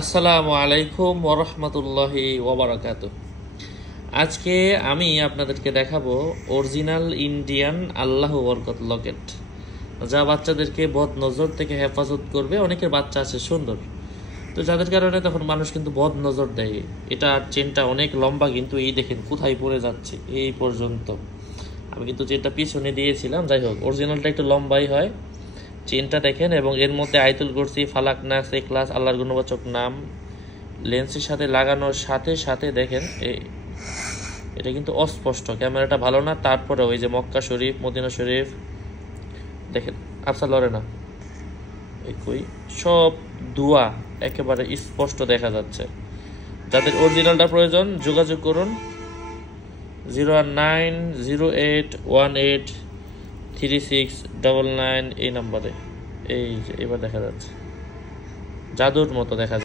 আসসালামু আলাইকুম ওয়া রাহমাতুল্লাহি ওয়া বারাকাতুহু। আজকে আমি আপনাদেরকে দেখাবো অরিজিনাল ইন্ডিয়ান আল্লাহ বরকত লকেট, যা বাচ্চাদেরকে বদ নজর থেকে হেফাজত করবে। অনেকের বাচ্চা আছে সুন্দর, তো যাদের কারণে তখন মানুষ কিন্তু বদ নজর দেয়। এটা চেনটা অনেক লম্বা, কিন্তু এই দেখেন কোথায় পড়ে যাচ্ছে এই পর্যন্ত। আমি কিন্তু চেনটা পিছনে দিয়েছিলাম, যাই হোক অরিজিনালটা একটু লম্বাই হয়। চেনটা দেখেন, এবং এর মধ্যে আয়াতুল কুরসি, ফালাক, নাস, ইখলাস, আল্লাহর গুণবাচক নাম লেন্সের সাথে লাগানোর সাথে সাথে দেখেন এটা কিন্তু অস্পষ্ট, ক্যামেরাটা ভালো না, তারপরে ওই যে মক্কা শরীফ, মদিনা শরীফ দেখেন, আফসা লড়ে না, কই সব দোয়া একেবারে স্পষ্ট দেখা যাচ্ছে। যাদের অরিজিনালটা প্রয়োজন যোগাযোগ করুন 01908183699 এই নাম্বারে। এই যে এবার দেখা যাচ্ছে জাদুর মতো দেখা যাচ্ছে।